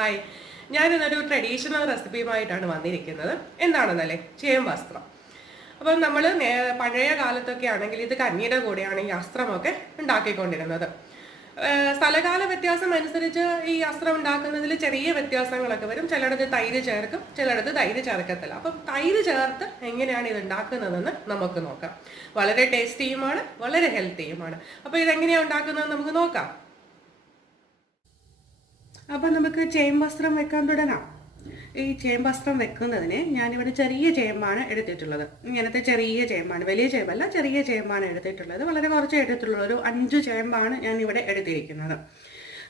Hi, ഞാനിന്നൊരു traditional റെസിപ്പിയുമായിട്ടാണ് വന്നിരിക്കുന്നത്. എന്താണെന്നല്ലേ, ചേമ്പസ്ത്രം. അപ്പം നമ്മൾ പഴയ കാലത്തൊക്കെ ആണെങ്കിൽ ഇത് കഞ്ഞിയുടെ കൂടെയാണ് ഈ അസ്ത്രമൊക്കെ ഉണ്ടാക്കിക്കൊണ്ടിരുന്നത്. സ്ഥലകാല വ്യത്യാസം അനുസരിച്ച് ഈ അസ്ത്രം ഉണ്ടാക്കുന്നതിൽ ചെറിയ വ്യത്യാസങ്ങളൊക്കെ വരും. ചിലയിടത്ത് തൈര് ചേർക്കും, ചിലയിടത്ത് തൈര് ചേർക്കത്തില്ല. അപ്പം തൈര് ചേർത്ത് എങ്ങനെയാണ് ഇത് ഉണ്ടാക്കുന്നതെന്ന് നമുക്ക് നോക്കാം. വളരെ ടേസ്റ്റിയുമാണ്, വളരെ ഹെൽത്തിയുമാണ്. അപ്പോൾ ഇതെങ്ങനെയാണ് ഉണ്ടാക്കുന്നതെന്ന് നമുക്ക് നോക്കാം. അപ്പം നമുക്ക് ചേമ്പസ്ത്രം വെക്കാൻ തുടങ്ങാം. ഈ ചേമ്പസ്ത്രം വെക്കുന്നതിന് ഞാനിവിടെ ചെറിയ ചേമ്പാണ് എടുത്തിട്ടുള്ളത്. ഇങ്ങനത്തെ ചെറിയ ചേമ്പാണ്, വലിയ ചേമ്പല്ല, ചെറിയ ചേമ്പാണ് എടുത്തിട്ടുള്ളത്. വളരെ കുറച്ച് എടുത്തിട്ടുള്ളത്, ഒരു 5 ചേമ്പാണ് ഞാൻ ഇവിടെ എടുത്തിരിക്കുന്നത്.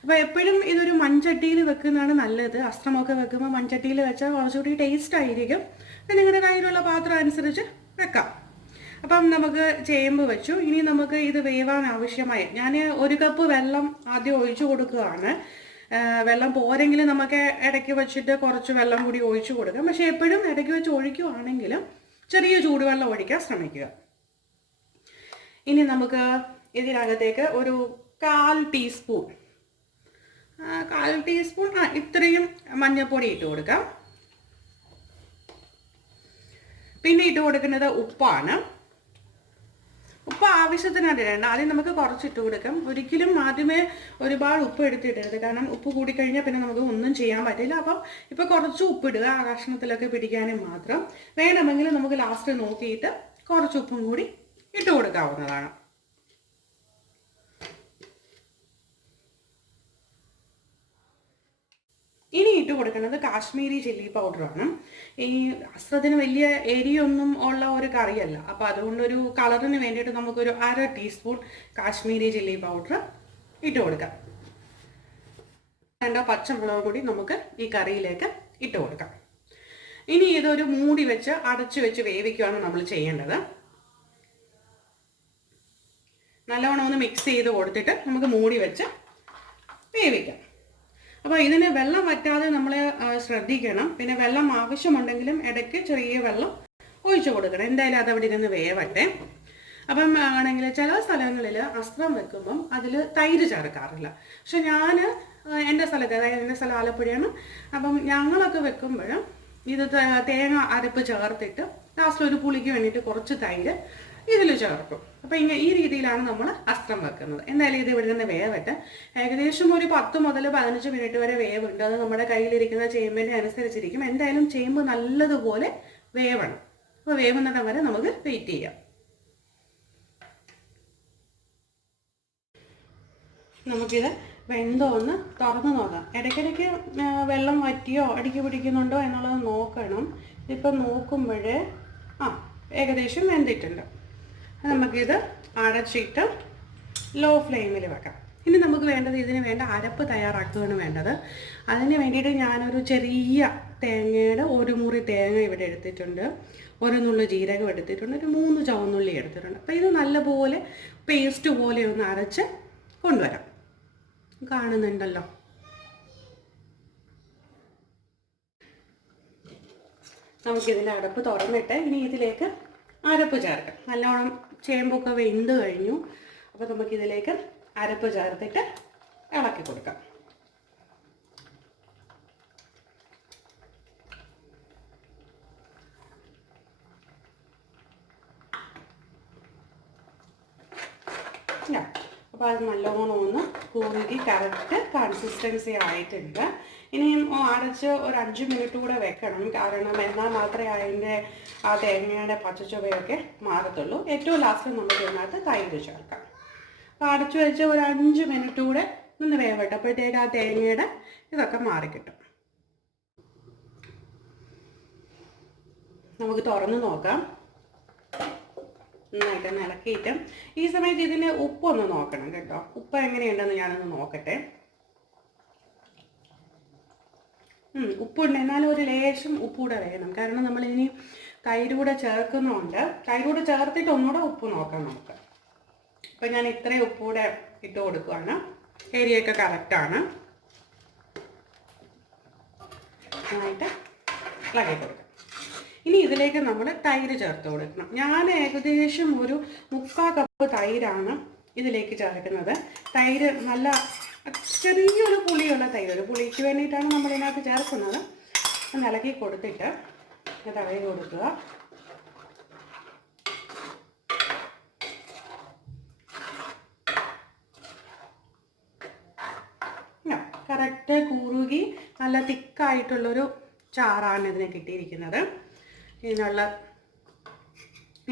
അപ്പോൾ എപ്പോഴും ഇതൊരു മൺചട്ടിയിൽ വെക്കുന്നതാണ് നല്ലത്. അസ്ത്രമൊക്കെ വെക്കുമ്പോൾ മൺചട്ടിയിൽ വെച്ചാൽ കുറച്ചുകൂടി ടേസ്റ്റ് ആയിരിക്കും. നിങ്ങളുടെ കയ്യിലുള്ള പാത്രം അനുസരിച്ച് വെക്കാം. അപ്പം നമുക്ക് ചേമ്പ് വെച്ചു. ഇനി നമുക്ക് ഇത് വേവാൻ ആവശ്യമായി ഞാൻ 1 കപ്പ് വെള്ളം ആദ്യം ഒഴിച്ചു കൊടുക്കുകയാണ്. വെള്ളം പോരെങ്കിൽ നമുക്ക് ഇടയ്ക്ക് വെച്ചിട്ട് കുറച്ച് വെള്ളം കൂടി ഒഴിച്ചു കൊടുക്കാം. പക്ഷെ എപ്പോഴും ഇടയ്ക്ക് വെച്ച് ഒഴിക്കുകയാണെങ്കിൽ ചെറിയ ചൂടുവെള്ളം ഒഴിക്കാൻ ശ്രമിക്കുക. ഇനി നമുക്ക് ഇതിനകത്തേക്ക് ഒരു 1/4 ടീസ്പൂൺ ഇത്രയും മഞ്ഞൾപ്പൊടി ഇട്ട് കൊടുക്കാം. പിന്നെ ഇട്ട് കൊടുക്കുന്നത് ഉപ്പാണ്. ഉപ്പ് ആവശ്യത്തിനാണ് ഇടേണ്ട. ആദ്യം നമുക്ക് കുറച്ചിട്ട് കൊടുക്കാം. ഒരിക്കലും ആദ്യമേ ഒരുപാട് ഉപ്പ് എടുത്തിടരുത്, കാരണം ഉപ്പ് കൂടിക്കഴിഞ്ഞാൽ പിന്നെ നമുക്ക് ഒന്നും ചെയ്യാൻ പറ്റില്ല. അപ്പം ഇപ്പോൾ കുറച്ച് ഉപ്പിടുക, ആ കഷ്ണത്തിലൊക്കെ പിടിക്കാനും മാത്രം. വേണമെങ്കിൽ നമുക്ക് ലാസ്റ്റ് നോക്കിയിട്ട് കുറച്ച് ഉപ്പും കൂടി ഇട്ട് കൊടുക്കാവുന്നതാണ്. ഇനി ഇട്ട് കൊടുക്കുന്നത് കാശ്മീരി ചില്ലി പൗഡറാണ്. ഈ അസ്ത്രത്തിന് വലിയ എരിയൊന്നും ഉള്ള ഒരു കറിയല്ല, അപ്പോൾ അതുകൊണ്ടൊരു കളറിന് വേണ്ടിയിട്ട് നമുക്കൊരു 1/2 ടീസ്പൂൺ കാശ്മീരി ചില്ലി പൗഡർ ഇട്ട് കൊടുക്കാം. വേണ്ട പച്ചമുളക് കൂടി നമുക്ക് ഈ കറിയിലേക്ക് ഇട്ട് കൊടുക്കാം. ഇനി ഇതൊരു മൂടി വെച്ച് അടച്ചു വെച്ച് വേവിക്കുകയാണ് നമ്മൾ ചെയ്യേണ്ടത്. നല്ലവണ്ണം ഒന്ന് മിക്സ് ചെയ്ത് കൊടുത്തിട്ട് നമുക്ക് മൂടി വെച്ച് വേവിക്കാം. അപ്പോൾ ഇതിന് വെള്ളം വറ്റാതെ നമ്മൾ ശ്രദ്ധിക്കണം. പിന്നെ വെള്ളം ആവശ്യമുണ്ടെങ്കിലും ഇടയ്ക്ക് ചെറിയ വെള്ളം ഒഴിച്ചു കൊടുക്കണം. എന്തായാലും അതവിടെ ഇരുന്ന് വേവട്ടെ. അപ്പം ആണെങ്കിൽ ചില സ്ഥലങ്ങളിൽ അസ്ത്രം വെക്കുമ്പം അതിൽ തൈര് ചേർക്കാറില്ല. പക്ഷെ ഞാൻ എൻ്റെ സ്ഥലത്ത്, അതായത് എൻ്റെ സ്ഥലം ആലപ്പുഴയാണ്, അപ്പം ഞങ്ങളൊക്കെ വെക്കുമ്പോഴും ഇത് തേങ്ങ അരപ്പ് ചേർത്തിട്ട് ലാസ്റ്റ് ഒരു പുളിക്ക് വേണ്ടിയിട്ട് കുറച്ച് തൈര് ഇതിൽ ചേർക്കും. അപ്പം ഈ രീതിയിലാണ് നമ്മൾ അസ്ത്രം വെക്കുന്നത്. എന്തായാലും ഇത് ഇവിടെ നിന്ന് വേവട്ടെ. ഏകദേശം ഒരു 10 മുതൽ 15 മിനിറ്റ് വരെ വേവുണ്ട്. അത് നമ്മുടെ കയ്യിലിരിക്കുന്ന ചേമ്പിൻ്റെ അനുസരിച്ചിരിക്കും. എന്തായാലും ചേമ്പ് നല്ലതുപോലെ വേവണം. അപ്പോൾ വേവുന്നിടം വരെ നമുക്ക് വെയിറ്റ് ചെയ്യാം. നമുക്കിത് വെന്തോ ഒന്ന് തുറന്ന് നോക്കാം. ഇടയ്ക്കിടയ്ക്ക് വെള്ളം വറ്റിയോ അടുക്കി പിടിക്കുന്നുണ്ടോ എന്നുള്ളത് നോക്കണം. ഇതിപ്പം നോക്കുമ്പോൾ ഏകദേശം വെന്തിട്ടുണ്ട്. നമുക്കിത് അടച്ചിട്ട് ലോ ഫ്ലെയിമിൽ വെക്കാം. ഇനി നമുക്ക് വേണ്ടത്, ഇതിന് വേണ്ട അരപ്പ് തയ്യാറാക്കുകയാണ് വേണ്ടത്. അതിന് വേണ്ടിയിട്ട് ഞാനൊരു ചെറിയ തേങ്ങയുടെ 1 മുറി തേങ്ങ ഇവിടെ എടുത്തിട്ടുണ്ട്, 1 നുള്ളു ജീരകം എടുത്തിട്ടുണ്ട്, ഒരു 3 ചുവന്നുള്ളി എടുത്തിട്ടുണ്ട്. അപ്പോൾ ഇത് നല്ലപോലെ പേസ്റ്റ് പോലെ ഒന്ന് അരച്ച് കൊണ്ടുവരാം. കാണുന്നുണ്ടല്ലോ. നമുക്കിതിൻ്റെ അടപ്പ് തുറന്നിട്ട് ഇനി ഇതിലേക്ക് അരപ്പ് ചേർക്കാം. നല്ലോണം ചേമ്പൊക്കെ വെന്ത് കഴിഞ്ഞു. അപ്പോൾ നമുക്കിതിലേക്ക് അരപ്പ് ചേർത്തിട്ട് ഇളക്കി കൊടുക്കാം. അപ്പോൾ അത് നല്ലോണം ഒന്ന് കുറുകി കറക്റ്റ് കൺസിസ്റ്റൻസി ആയിട്ടുണ്ട്. ഇനിയും അടച്ച് ഒരു 5 മിനിറ്റ് കൂടെ വെക്കണം, കാരണം എന്നാൽ മാത്രമേ അതിൻ്റെ ആ തേങ്ങയുടെ പച്ചച്ചുവയൊക്കെ മാറത്തുള്ളൂ. ഏറ്റവും ലാസ്റ്റ് നമുക്ക് ഇതിനകത്ത് തൈര് ചേർക്കാം. അപ്പോൾ അടച്ചു വെച്ച് ഒരു 5 മിനിറ്റ് കൂടെ ഒന്ന് വേവട്ടെ. അപ്പോഴത്തേക്ക് ആ തേങ്ങയുടെ ഇതൊക്കെ മാറിക്കിട്ടും. നമുക്ക് തുറന്ന് നോക്കാം. നന്നായിട്ട് ഇളക്കിയിട്ട് ഈ സമയത്ത് ഇതിന് ഉപ്പൊന്ന് നോക്കണം കേട്ടോ. ഉപ്പ് എങ്ങനെയുണ്ടെന്ന് ഞാനൊന്ന് നോക്കട്ടെ. ഉപ്പുണ്ട്, എന്നാലും ഒരു ലേശം ഉപ്പൂടെ വേണം, കാരണം നമ്മളിനി തൈര് കൂടെ ചേർക്കുന്നുണ്ട്. തൈര് കൂടെ ചേർത്തിട്ട് ഒന്നുകൂടെ ഉപ്പ് നോക്കാം നമുക്ക്. അപ്പം ഞാൻ ഇത്രയും ഉപ്പൂടെ ഇട്ട് കൊടുക്കുകയാണ്. ഏരിയൊക്കെ കറക്റ്റാണ്. നന്നായിട്ട് ഇളക്കി കൊടുക്കാം. ഇനി ഇതിലേക്ക് നമ്മൾ തൈര് ചേർത്ത് കൊടുക്കണം. ഞാൻ ഏകദേശം ഒരു 3/4 കപ്പ് തൈരാണ് ഇതിലേക്ക് ചേർക്കുന്നത്. തൈര് നല്ല ചെറിയൊരു പുളിയുള്ള തൈര്, ഒരു പുളിക്ക് വേണ്ടിയിട്ടാണ് നമ്മൾ ഇതിനകത്ത് ചേർക്കുന്നത്. ഒന്ന് ഇളക്കി കൊടുത്തിട്ട് തടവി കൊടുക്കുക. കറക്റ്റ് കുറുകി നല്ല തിക്കായിട്ടുള്ളൊരു ചാറാണ് ഇതിന് കിട്ടിയിരിക്കുന്നത്.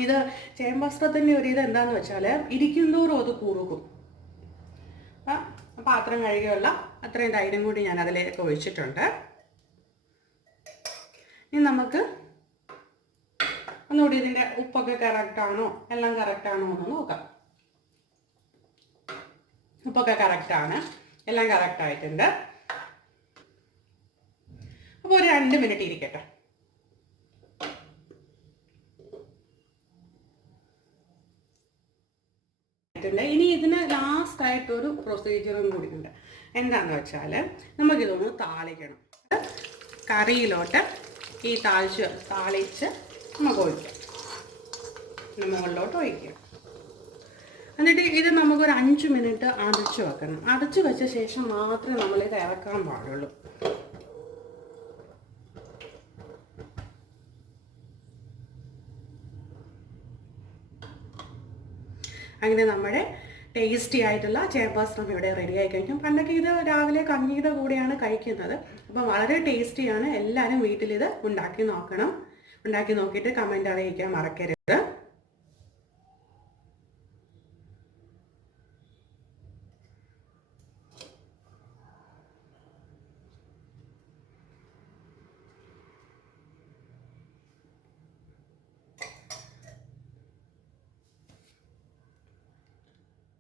ഇത് ചേമ്പാസ്ത്രത്തിൻ്റെ ഒരു ഇത് എന്താണെന്ന് വെച്ചാൽ ഇരിക്കുന്തോറും അത് കുറുകും. പാത്രം കഴുകിയുള്ള അത്രയും തൈരും കൂടി ഞാൻ അതിലേക്ക് ഒഴിച്ചിട്ടുണ്ട്. ഇനി നമുക്ക് ഒന്നുകൂടി ഇതിൻ്റെ ഉപ്പൊക്കെ കറക്റ്റാണോ, എല്ലാം കറക്റ്റാണോ എന്ന് നോക്കാം. ഉപ്പൊക്കെ കറക്റ്റാണ്, എല്ലാം കറക്റ്റായിട്ടുണ്ട്. അപ്പോൾ ഒരു 2 മിനിറ്റ് ഇരിക്കട്ടെ. ഇനി ഇതിന് ലാസ്റ്റായിട്ടൊരു പ്രൊസീജിയറും കൂടി ഉണ്ട്. എന്താണെന്ന് വെച്ചാൽ നമുക്കിതൊന്ന് താളിക്കണം. കറിയിലോട്ട് ഈ താളിച്ച് നമുക്ക് ഒഴിക്കാം, മുകളിലോട്ട് ഒഴിക്കുക. എന്നിട്ട് ഇത് നമുക്കൊരു 5 മിനിറ്റ് അടച്ചു വെക്കണം. അടച്ചു വെച്ച ശേഷം മാത്രമേ നമ്മളിത് ഇറക്കാൻ പാടുള്ളൂ. അങ്ങനെ നമ്മുടെ ടേസ്റ്റി ആയിട്ടുള്ള ചേമ്പാസ്ത്രം ഇവിടെ റെഡി ആയി കഴിഞ്ഞു. പണ്ടൊക്കെ ഇത് രാവിലെ കഞ്ഞിയുടെ കൂടെയാണ് കഴിക്കുന്നത്. അപ്പം വളരെ ടേസ്റ്റിയാണ്. എല്ലാവരും വീട്ടിലിത് ഉണ്ടാക്കി നോക്കണം. ഉണ്ടാക്കി നോക്കിയിട്ട് കമൻറ്റ് അറിയിക്കാൻ മറക്കരുത്.